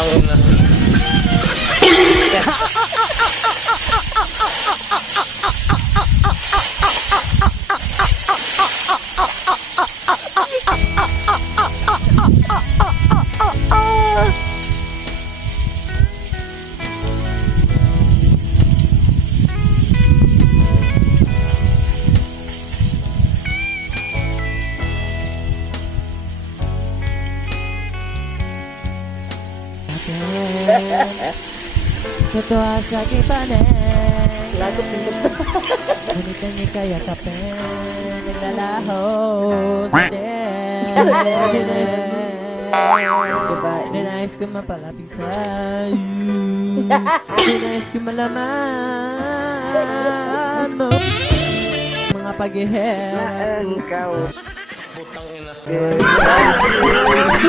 Михайловна. Totoo sa kipanin Lagot pindot. Ngunit ang ikaya kape Naglalaho sa Dinais Diba? Dinais ko mapalapit sa'yo Dinais ko malaman mo Mga pag-ihip Angkaw. Palaboy.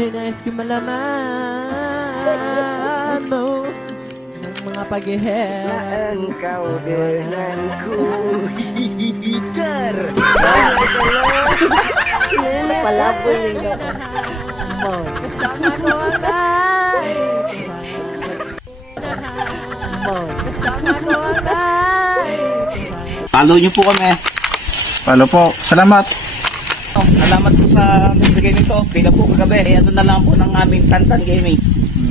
Dinais ko malaman mo Ng mga yung Mon. Kasama ko ang bay Mon. Kasama ko ang bay Follow nyo po kami. Follow po. Salamat. Salamat po sa nagbigay nito. Bigay po kagabi. Eh, ano na lang po ng aming Tantan Gamings.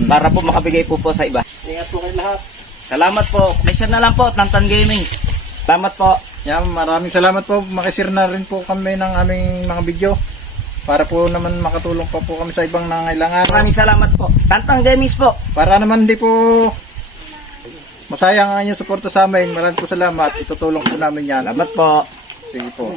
Para po makabigay po po sa iba. Ingat po kayo lahat. Salamat po. Question na lang po, Tantan Gamings. Salamat po. Yan, maraming salamat po. Makisir na rin po kami ng aming mga video. Para po naman makatulong pa po kami sa ibang nangailangan. Maraming salamat po. Tantan Gamings po. Para naman di po masayang ang inyong suporta sa amin. Maraming po salamat. Itutulong po namin yan. Salamat po. Sige po.